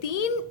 3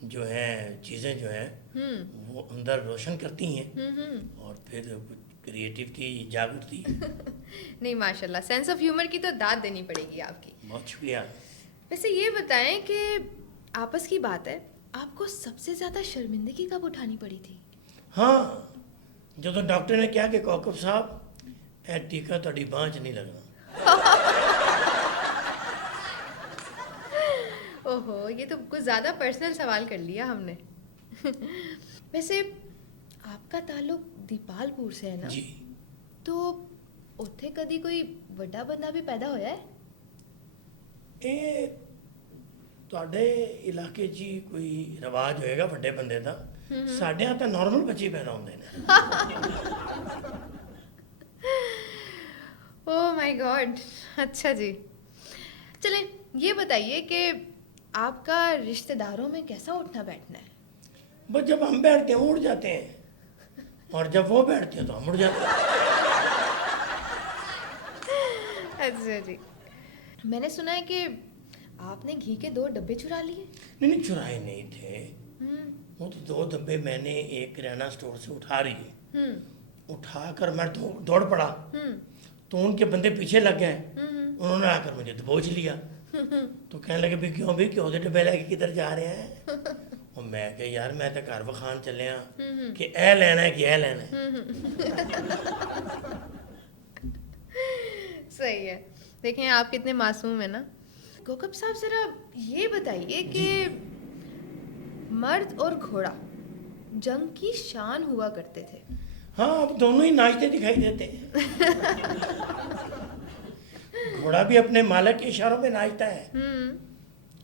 جو ہیں چیزیں جو ہیں وہ اندر روشن کرتی ہیں اور پھر کریٹیو کی جاگ اٹھتی ہے. نہیں ماشاء اللہ، سینس آف ہیومر کی تو داد دینی پڑے گی آپ کی. بہت شکریہ. ویسے یہ بتائیں کہ آپس کی بات ہے، آپ کو سب سے زیادہ شرمندگی کب اٹھانی پڑی تھی؟ ہاں، جو تو ڈاکٹر نے کہا کہ کوکب صاحب اے ٹیکہ تہاڈی بانھ 'چ نہیں لگنا. اوہو، یہ تو کچھ زیادہ پرسنل سوال کر لیا ہم نے. ویسے آپ کا تعلق دیپال پور سے ہے نا؟ جی. تو اتھے کدی کوئی بڑا بندہ بھی پیدا ہویا ہے؟ یہ تواڈے علاقے جی کوئی رواج ہوئے گا وڈے بندے دا. ساڈے ہاں تو نارمل بچے پیدا ہوندے نے. اوہ مائی گاڈ. اچھا جی، چلیں یہ بتائیے کہ آپ کا رشتہ داروں میں کیسا اٹھنا بیٹھنا ہے؟ بس جب ہم بیٹھتے ہیں وہ اٹھ جاتے ہیں اور جب وہ بیٹھتے ہیں تو ہم اٹھ جاتے ہیں. اچھا جی. میں نے سنا ہے کہ آپ نے گھی کے 2 ڈبے چرا لیے. نہیں چرائے نہیں تھے وہ تو 2 ڈبے میں نے ایک کریانہ اسٹور سے اٹھا رہی ہے. اٹھا کر میں دوڑ پڑا تو ان کے بندے پیچھے لگ گئے. انہوں نے آ کر مجھے دبوچ لیا تو کہنے لگے بھی کیوں کے ڈبے لے کے کدھر جا رہے ہیں. اور میں کہ یار میں تو گھر بخان چلے ہاں کہ اے لینا ہے کہ اے لینا ہے. صحیح ہے. دیکھیں آپ کتنے معصوم ہیں نا. کوکب صاحب ذرا یہ بتائیے کہ مرد اور گھوڑا جنگ کی شان ہوا کرتے تھے. ہاں اب دونوں ہی ناچتے دکھائی دیتے ہیں. گھوڑا بھی اپنے مالک کے اشاروں پہ ناچتا ہے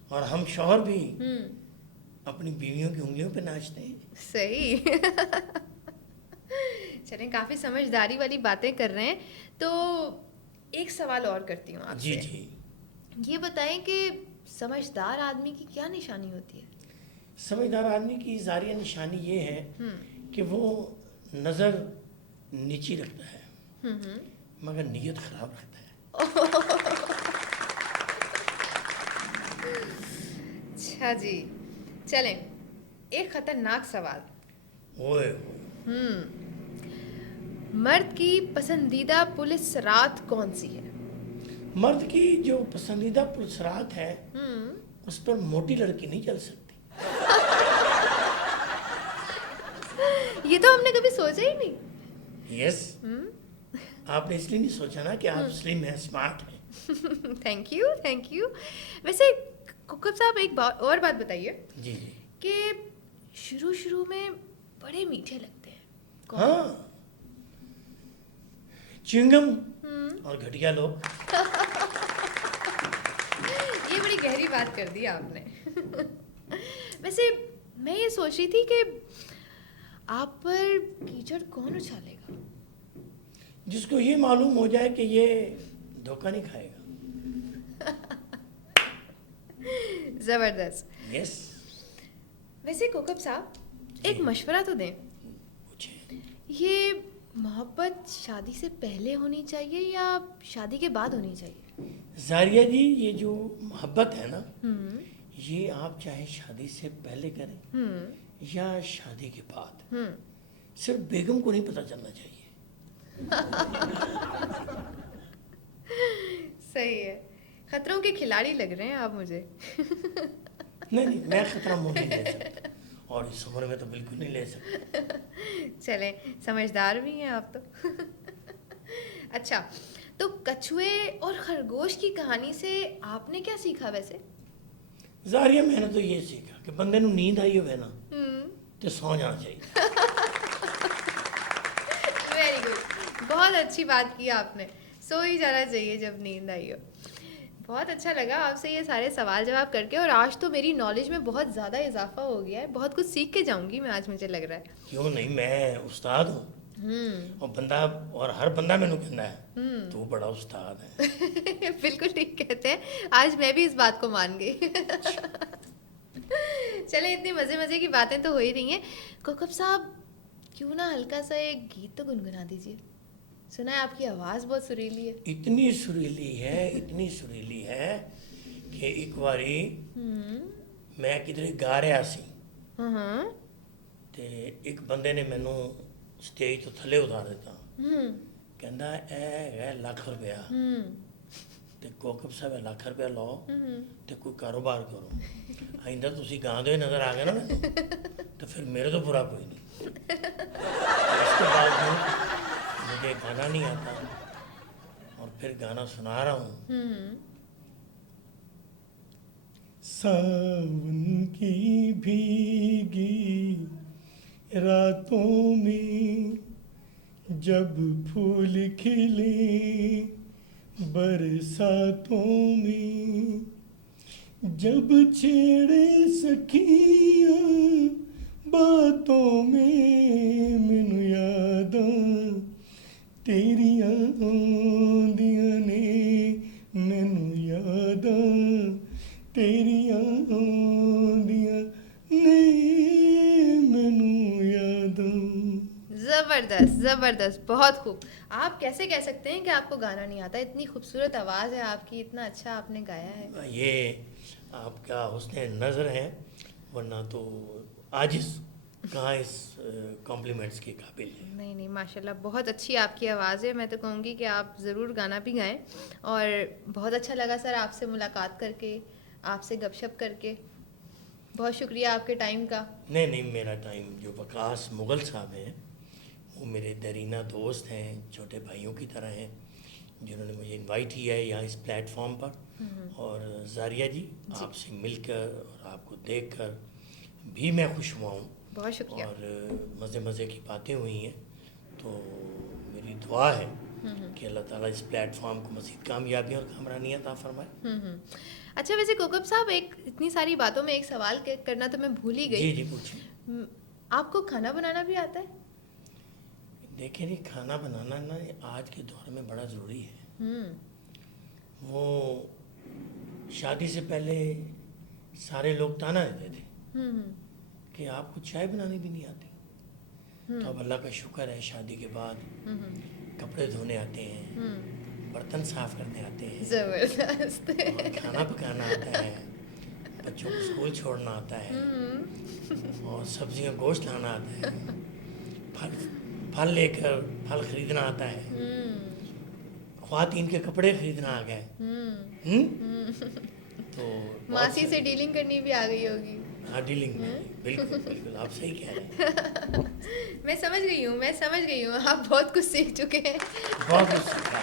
اور ہم شوہر بھی اپنی بیویوں کی انگلیوں پہ ناچتے ہیں. صحیح. چلیں کافی سمجھداری والی باتیں کر رہے ہیں تو ایک سوال اور کرتی ہوں آپ سے. جی. یہ بتائیں کہ سمجھدار آدمی کی کیا نشانی ہوتی ہے؟ سمجھدار آدمی کی ظاہری نشانی یہ ہے کہ وہ نظر نیچی رکھتا ہے مگر نیت خراب رکھتا ہے. اچھا جی. چلیں ایک خطرناک سوال. اوئے مرد کی پسندیدہ پولیس رات کون سی ہے؟ مرد کی جو پسندیدہ پولیس رات ہے اس پر موٹی لڑکی نہیں چل سکتی. یہ تو ہم نے کبھی سوچا ہی نہیں. یس. آپ نے اس لیے نہیں سوچا نا کہ آپ سلم ہیں، اسمارٹ ہیں. Thank you. ویسے کوکب صاحب ایک اور بات بتائیے. جی. کہ شروع میں بڑے میٹھے لگتے ہیں. ہاں، چنگم اور گھٹیا لوگ. یہ بڑی گہری بات کر دی آپ نے. ویسے میں یہ سوچ رہی تھی کہ آپ پر کیچڑ کون اچھالے گا؟ جس کو یہ معلوم ہو جائے کہ یہ دھوکہ نہیں کھائے گا. زبردست. یس. ویسے کوکب صاحب ایک مشورہ تو دیں. یہ محبت شادی سے پہلے ہونی چاہیے یا شادی کے بعد ہونی چاہیے؟ زاریہ جی یہ جو محبت ہے نا یہ آپ چاہے شادی سے پہلے کریں یا شادی کے بعد صرف بیگم کو نہیں پتہ چلنا چاہیے. صحیح ہے. خطروں کے کھلاڑی لگ رہے ہیں آپ مجھے. نہیں میں خطرہ منہ نہیں لے سکتا اور اس عمر میں تو بالکل نہیں لے سکتا. چلیں سمجھدار بھی ہیں آپ تو. اچھا تو کچھوے اور خرگوش کی کہانی سے آپ نے کیا سیکھا ویسے؟ زاریہ میں نے تو یہ سیکھا کہ بندے نو نیند آئی ہوئے نا تو سو جانا چاہیے. Very good. بہت اچھی بات کی آپ نے. سو ہی جانا چاہیے جب نیند آئی ہو. بہت اچھا لگا آپ سے یہ سارے سوال جواب کر کے اور آج تو میری نالج میں بہت زیادہ اضافہ ہو گیا ہے. بہت کچھ سیکھ کے جاؤں گی میں آج، مجھے لگ رہا ہے. کیوں نہیں، میں استاد ہوں اور بندہ اور ہر بندہ میں کہنا ہے تو بڑا استاد ہے. بالکل ٹھیک کہتے ہیں. آج میں بھی اس بات کو مان گئی. چلے اتنی مزے کی باتیں تو ہو ہی رہی ہیں. کوکب صاحب کیوں نہ ہلکا سا ایک گیت تو گنگنا دیجیے. سنا ہے آپ کی آواز بہت سریلی ہے. اتنی سریلی ہے کہ ایک باری میں کدھر گا رہا سی ਹਾਂ ਤੇ ਇੱਕ ਬੰਦੇ ਨੇ ਮੈਨੂੰ ਸਟੇਜ ਤੋਂ ਥੱਲੇ ਉਤਾਰ ਦਿੱਤਾ, ਕਹਿੰਦਾ ਇਹ ਹੈਗਾ ਲੱਖ ਰੁਪਇਆ ਤੇ ਕੋਕਬ ਸਾਹਿਬ ਇਹ ਲੱਖ ਰੁਪਇਆ ਲਓ ਤੇ ਕੋਈ ਕਾਰੋਬਾਰ ਕਰੋ, ਆਇੰਦਾ ਤੁਸੀਂ ਗਾਉਂਦੇ ਹੋਏ ਨਜ਼ਰ ਆ ਗਏ ਨਾ ਮੈਨੂੰ تو پھر میرے تو برا کوئی نہیں. اس کے بعد مجھے گانا نہیں آتا اور پھر گانا سنا رہا ہوں. ساون کی بھیگی راتوں میں جب پھول کھلے برساتوں میں جب چھیڑے سکھیاں باتوں میں مینو یاداں تیریاں آندیاں نے مینو یاداں تیریاں آندیاں نے مینو یاداں. زبردست زبردست، بہت خوب. آپ کیسے کہہ سکتے ہیں کہ آپ کو گانا نہیں آتا؟ اتنی خوبصورت آواز ہے آپ کی، اتنا اچھا آپ نے گایا ہے. یہ آپ کا حسن نظر ہے، ورنہ تو عاجز کہاں اس کمپلیمنٹس کے قابل ہے. نہیں نہیں، ماشاء اللہ بہت اچھی آپ کی آواز ہے. میں تو کہوں گی کہ آپ ضرور گانا بھی گائیں. اور بہت اچھا لگا سر آپ سے ملاقات کر کے، آپ سے گپ شپ کر کے. بہت شکریہ آپ کے ٹائم کا. نہیں نہیں، میرا ٹائم جو وقاص مغل صاحب ہیں وہ میرے دیرینہ دوست ہیں، چھوٹے بھائیوں کی طرح ہیں، جنہوں نے مجھے انوائٹ کیا ہے یہاں اس پلیٹ فارم پر. اور زاریہ جی آپ سے مل کر اور آپ کو دیکھ کر بھی میں خوش ہوا ہوں. بہت شکریہ. اور مزے مزے کی باتیں ہوئی ہیں، تو میری دعا ہے کہ اللہ تعالیٰ اس پلیٹ فارم کو مزید کامیابی اور کامرانی عطا فرمائے. اچھا ویسے کوکب صاحب، ایک اتنی ساری باتوں میں ایک سوال کرنا تو میں بھول ہی گئی. جی جی پوچھیں. آپ کو کھانا بنانا بھی آتا ہے؟ دیکھیں جی، کھانا بنانا نا آج کے دور میں بڑا ضروری ہے. وہ شادی سے پہلے سارے لوگ تانا دیتے تھے کہ آپ کو چائے بنانی بھی نہیں آتی. تو اب اللہ کا شکر ہے، شادی کے بعد کپڑے دھونے آتے ہیں، برتن صاف کرنے آتے ہیں، زبردست، اور کھانا پکانا آتا ہے، بچوں کو اسکول چھوڑنا آتا ہے، اور سبزیاں گوشت لانا آتا ہے، پھل لے کر پھل خریدنا آتا ہے، خواتین کے کپڑے خریدنا آ گئے. تو ماسی سے ڈیلنگ کرنی بھی آ گئی ہوگی. ہاں ڈیلنگ میں بالکل بالکل آپ صحیح کہہ رہے ہیں. میں سمجھ گئی ہوں آپ بہت کچھ سیکھ چکے ہیں. بہت کچھ سیکھا.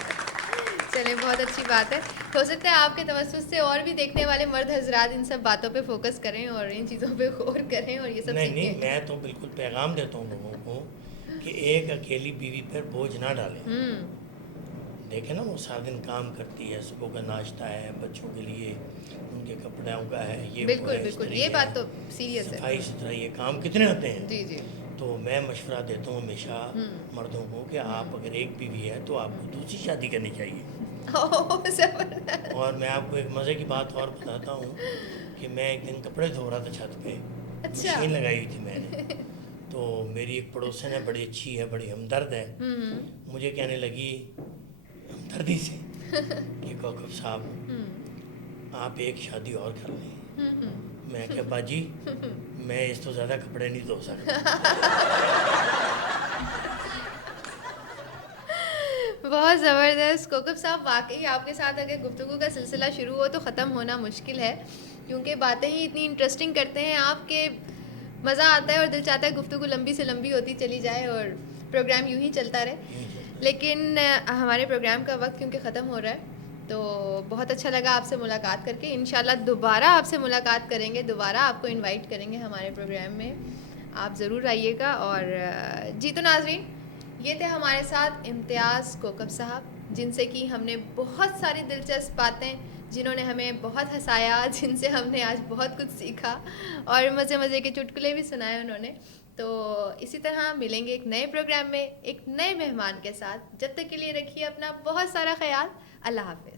چلیں بہت اچھی بات ہے. ہو سکتا ہے آپ کے توسط سے اور بھی دیکھنے والے مرد حضرات ان سب باتوں پہ فوکس کریں اور ان چیزوں پہ غور کریں اور یہ سب سیکھیں. نہیں، میں تو بالکل پیغام دیتا ہوں لوگوں کو کہ ایک اکیلی بیوی پر بوجھ نہ ڈالیں. دیکھیں نا، وہ سارا دن کام کرتی ہے، صبح کا ناشتہ ہے، بچوں کے لیے ان کے کپڑوں کا ہے، یہ بالکل بالکل، یہ بات تو سیریس ہے. صفائی ستھرائی، یہ کام کتنے ہوتے ہیں. جی جی. تو میں مشورہ دیتا ہوں ہمیشہ مردوں کو کہ آپ اگر ایک بیوی ہے تو آپ کو دوسری شادی کرنی چاہیے. اور میں آپ کو ایک مزے کی بات اور بتاتا ہوں کہ میں ایک دن کپڑے دھو رہا تھا چھت پہ، مشین لگائی ہوئی تھی میں نے. تو میری ایک پڑوسن ہے، بڑی اچھی ہے، بڑی ہمدرد ہے، مجھے کہنے لگی ہمدردی سے کہ کوکب صاحب آپ ایک شادی اور کر لیں. میں کہا باجی میں اس تو زیادہ کپڑے نہیں دھو سکتا. بہت زبردست کوکب صاحب. واقعی آپ کے ساتھ اگر گفتگو کا سلسلہ شروع ہو تو ختم ہونا مشکل ہے، کیونکہ باتیں ہی اتنی انٹرسٹنگ کرتے ہیں آپ کے مزہ آتا ہے اور دل چاہتا ہے گفتگو لمبی سے لمبی ہوتی چلی جائے اور پروگرام یوں ہی چلتا رہے. لیکن ہمارے پروگرام کا وقت کیونکہ ختم ہو رہا ہے، تو بہت اچھا لگا آپ سے ملاقات کر کے. انشاءاللہ دوبارہ آپ سے ملاقات کریں گے، دوبارہ آپ کو انوائٹ کریں گے ہمارے پروگرام میں، آپ ضرور آئیے گا. اور جی تو ناظرین، یہ تھے ہمارے ساتھ امتیاز کوکب صاحب، جن سے کہ ہم نے بہت ساری دلچسپ باتیں، جنہوں نے ہمیں بہت ہنسایا، جن سے ہم نے آج بہت کچھ سیکھا اور مزے مزے کے چٹکلے بھی سنائے انہوں نے. تو اسی طرح ملیں گے ایک نئے پروگرام میں ایک نئے مہمان کے ساتھ. جب تک کے لیے رکھیے اپنا بہت سارا خیال. اللہ حافظ.